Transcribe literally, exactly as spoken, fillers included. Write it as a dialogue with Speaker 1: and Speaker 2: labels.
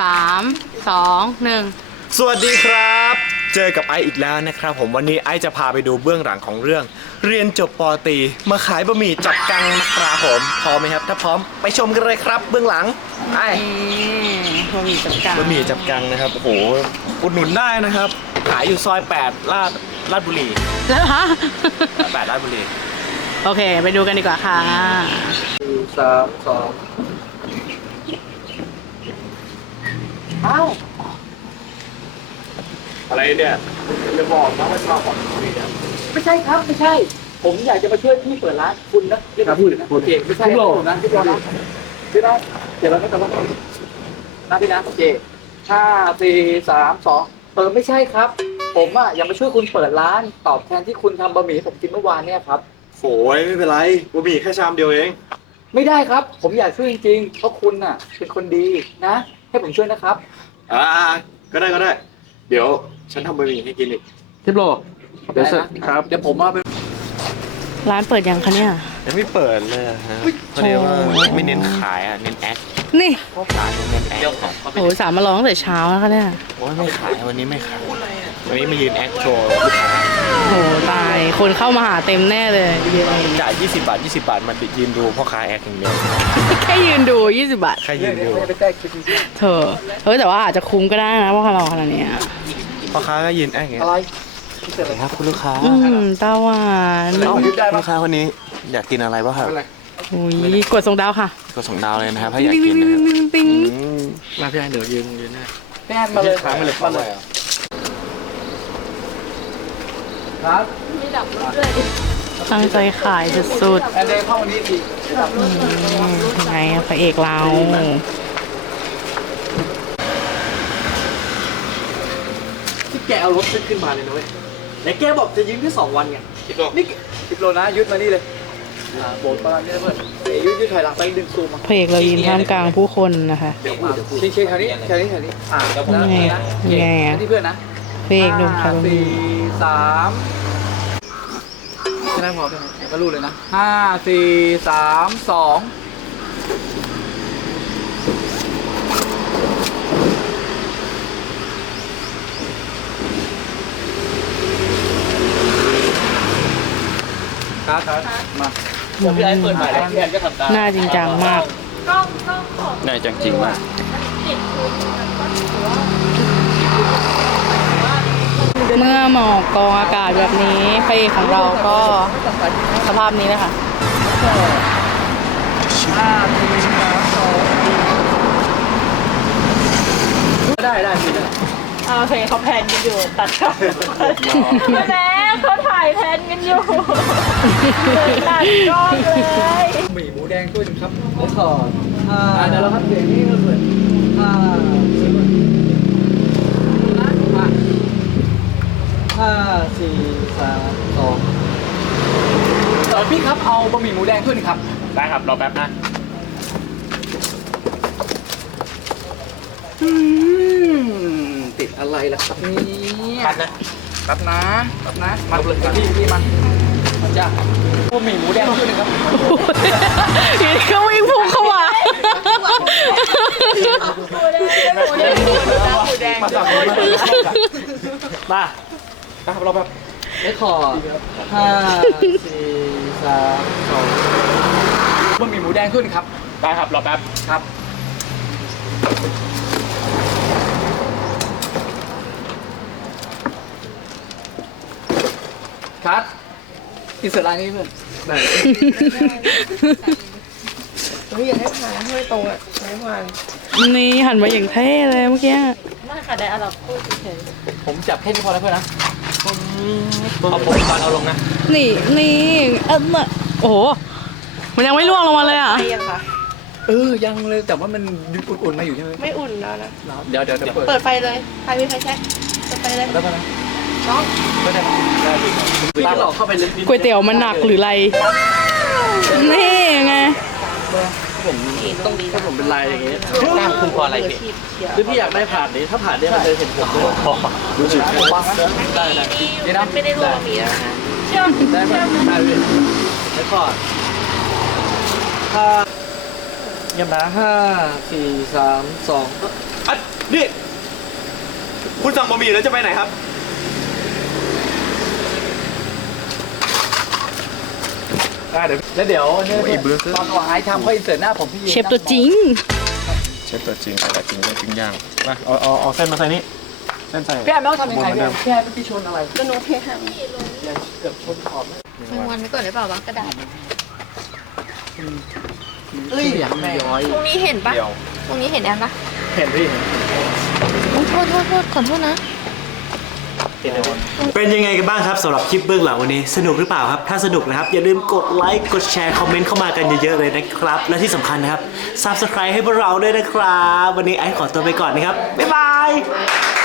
Speaker 1: สามสองหนึ่ง
Speaker 2: สวัสดีครับเจอกับไออีกแล้วนะครับผมวันนี้ไอจะพาไปดูเบื้องหลังของเรื่องเรียนจบป.ตรีมาขายบะหมี่จับกังนะครับผมพร้อมไหมครับถ้าพร้อมไปชมกันเลยครับเบื้องหลังไอบะหมี่จับกังบะหมี่จับกังนะครับโอ้โหอุดหนุนได้นะครับขายอยู่ซอยแปดลาดลาดบุรี
Speaker 1: แล้วฮะ
Speaker 2: แปดลาดบุรี
Speaker 1: โอเคไปดูกันดีกว่าค่ะ
Speaker 3: สามสองอ้าว
Speaker 2: อะไรเนี่ยจะบอกนะว่าชอบของฟรีเนี่ย
Speaker 3: ไม่ใช่ครับไม่ใช่ ผมอยากจะมาช่วยพี่เปิดร้านคุณนะเรียกมาพูดนะโอเคไม่ใช่ครับผมนะพี่บอลนะพี่นะเดี๋ยวเราก็จะว่านะพี่นะโอเคห้าสี่สามสองเออไม่ใช่ครับ ผมอ่ะอยากมาช่วยคุณเปิดร้านตอบแทนที่คุณทำบะหมี่ผมกินเมื่อวานเนี่ยครับ
Speaker 2: โอ้ยไม่เป็นไรบะหมี่แค่ชามเดียวเอง
Speaker 3: ไม่ได้ครับ ผมอยากช่วยจริงๆเพราะคุณน่ะเป็นคนดีนะ ให้ผมช่วยนะครับ
Speaker 2: อ่าก็ได้ก็ได้เดี๋ยวฉันทำบะหมี่ให้กินอีก
Speaker 3: ทิปโลเดี๋ยวครับเดี๋ยวผมมาเป็น
Speaker 1: ร้านเปิดยังคะเนี่ย
Speaker 2: ยังไม่เปิดเลยอะฮะพอดีว่าไม่เน้นขายอ่ะเน้นแอค
Speaker 1: นี่
Speaker 2: ร้านเน้นแอคของ
Speaker 1: โอ้โหสามมาร้องตั้งแต่เช้าแล้วคะเนี่ย
Speaker 2: โอ้ยไม่ขายวันนี้ไม่ขายวันนี้มายืนแอคโชว์ลูกค้า
Speaker 1: โอ้โหตายคนเข้ามาหาเต็มแน่เลย
Speaker 2: จ่ายยี่สิบบาทยี่สิบบาทมายืนดูพ่อค้าแอคอย่างเดียว
Speaker 1: แค่ยืนดูยี่สิบบาท
Speaker 2: แค่ยืนดู
Speaker 3: ไปแก้คิด
Speaker 1: เธอเฮ้ยแต่ว่าอาจจะคุ้มก็ได้นะเพราะเราขนาดเนี้ย
Speaker 2: พ่อค้าก็ยืนแอคอย่างเงี้ย
Speaker 3: อะไร
Speaker 2: ครับคุณลูกค้า
Speaker 1: อืมตาหวาน
Speaker 2: ลูกค้าคนนี้อยากกินอะไรบ้างครับ
Speaker 1: อุ้ยกดส่งดาวค่ะ
Speaker 2: ก็ส่งดาวเลยนะครับถ้าอยากกินนะครับ
Speaker 1: ปิ๊ง
Speaker 2: อืม
Speaker 3: มาพี่แอนเดี๋ยวยืนยืนหน้าพี่แอนมาเลยมาเลยมาเลยครับ
Speaker 1: ตั้งใจขายสุด
Speaker 3: แอนเดย์เข้าวันนี้ดี
Speaker 1: ๆอืมไงพระเอกเรา
Speaker 3: ที่แกเอารถขึ้นมาเลยนะเว้ยไหนแกบอกจะยืมแค่สองวันไงสิบโลนี่สิบโลนะยึดมานี่เลยอ่าโบนประมาณนี้เพื่อนเดี๋ยวยืดยืดถอยหลังไปดึงซูมมา
Speaker 1: พระเอกเรายืนท่ามกลางผู้คนนะคะ
Speaker 3: เดี๋ยวมาเช็คเช็คแถวนี้แถวนี้แถวนี้อ่าแล้ว
Speaker 1: ยังไง
Speaker 3: นะ
Speaker 1: ยังไงอะ
Speaker 3: ที่เพื่อนนะ
Speaker 1: พระเอกหนุ่มคา
Speaker 3: ห้า
Speaker 1: ร์บ
Speaker 3: สี่สามแค่นั้นพอแค่นั้นก็รู้เลยนะห้าสี่สามสองครับครับมาเดี๋ยวพี่ไอ้เปิดใหม่แล้วพี่ไอ้ก็ทำตาม
Speaker 1: หน้าจริงจังมาก
Speaker 2: ได้จังจริงมาก
Speaker 1: เมื่อหมอกกองอากาศแบบนี้พระเอกของเราก็สภาพนี้นะคะ
Speaker 3: ห้าสี่สามสองได้ได้พี่ได้
Speaker 4: อ่าโอเคเขาแพนกันอยู่ตัดเข้ามาแล้วเขาถ่ายแพนกันอยู่เลยตัดกล้องเลย
Speaker 3: หมี่หมูแดงด้วยครับแล้วก่อนห้าเดี๋ยวเราครับเสียงนี้ก็เหมือนห้าห้าสี่สามสองเออพี่ครับเอาบะหมี่หมูแดงด้วยครับ
Speaker 2: ได้ครับรอแป๊บนะ
Speaker 3: อืมติดอะไรล่ะครับเนี่ยครับนะรับนะรับนะมาเลยพี่พี่มามาจ้าบะหมี่หมูแดงด้วยครับ
Speaker 1: อยู่ดีก็วิ่งพุ่งเข้ามา
Speaker 3: มาสั่งมานะครับเราแบบเลขคอร์ดห้าสี่สามสองบะหมี่หมูแดงขึ้นครับ
Speaker 2: ได้ครับรอแป๊บ
Speaker 3: ครับคัดอิสระนี้เพื่อนได้
Speaker 4: เฮ้ยอยากให้ผ่านให้ตรงอ่ะให้ผ่าน
Speaker 1: นี่หันมาอย่างเท่เลยเมื่อกี้
Speaker 4: ไม่ค่ะได้เอาเราพูดเฉย
Speaker 3: ผมจับแค่นี้พอแล้วเพื่อนนะ
Speaker 2: เอาผมตอนเอาลงนะ
Speaker 1: นี่นี่เออเนอะโอ้โหมันยังไม่ล่วงลงมาเลยอ่ะ
Speaker 4: ไปยังคะ
Speaker 3: เออยังเลยแต่ว่ามันอุ่นๆมาอยู่ใช่ไหม
Speaker 4: ไม่อุ่นแล้วนะ
Speaker 3: เดี๋ยวเดี๋ยวเดี๋ยวเปิด
Speaker 4: เปิดไฟเลยใครมีไฟแช็กเปิดไฟเลย
Speaker 3: แล้วกันนะ
Speaker 4: น้อง
Speaker 3: ก็ได้ได้ตาหลอกเข้าไปเลย
Speaker 1: ก๋วยเตี๋ยวมันหนักหรือไรนี่ไง
Speaker 3: ผมต้องถ้าผมเป็นลายอย่างงี้
Speaker 2: หน้าคุณพออะไร
Speaker 4: เขี
Speaker 2: พี่
Speaker 4: ยวเขียว
Speaker 3: คือพี่อยากได้ผ่านนี้ถ้าผ่านนี้มันจะเห็นผมด้วยดูสิผมบ้างได้ได้นี่นะ
Speaker 4: ไม่ได้รวมมีนะคะเชื่อม
Speaker 3: ได้ไหมได้เลยแล้วก็ห้าเยี่ยมนะห้าสี่สามสอง
Speaker 2: อ่ะนี่คุณสั่งบะหมี่แล้วจะไปไหนครับอ่ะเดี๋ยว
Speaker 3: แล้วเดี๋ยวเนี่ย
Speaker 2: โอ้ยเบื่อเกิน
Speaker 3: ตอนวางไอ้ทำค่อยเสิร์ฟหน้าผมพี่ยืน
Speaker 1: เชฟตัวจริง
Speaker 2: เชฟตัวจริงอะไรจริงได้จริงย่างมาเอาเอาเอาเส้นมาใส่นี่เส้นใส่
Speaker 3: พี่แอมไม่ต้องทำยังไงเนี่ยพี่แอมเมื่อกี้ชนอะไร
Speaker 4: ก็นูเทให้
Speaker 3: เกือบชนขอบ
Speaker 4: รางวัลไว้ก่อนหรือเปล่าวะกระดาษ
Speaker 3: เอ้ยอย่างแม่ย้อย
Speaker 4: ตรงนี้เห็นปะ
Speaker 2: เดียว
Speaker 4: ตรงนี้เห็นแอมปะ
Speaker 2: เห็นพี่
Speaker 4: โอ้โทษโทษโทษขอโทษนะ
Speaker 2: เป็นยังไงกันบ้างครับสำหรับคลิปเบื้องหลังวันนี้สนุกหรือเปล่าครับถ้าสนุกนะครับอย่าลืมกดไลค์กดแชร์คอมเมนต์เข้ามากันเยอะๆเลยนะครับและที่สำคัญนะครับ Subscribe ให้พวกเราด้วยนะครับวันนี้ไอซ์ขอตัวไปก่อนนะครับบ๊ายบาย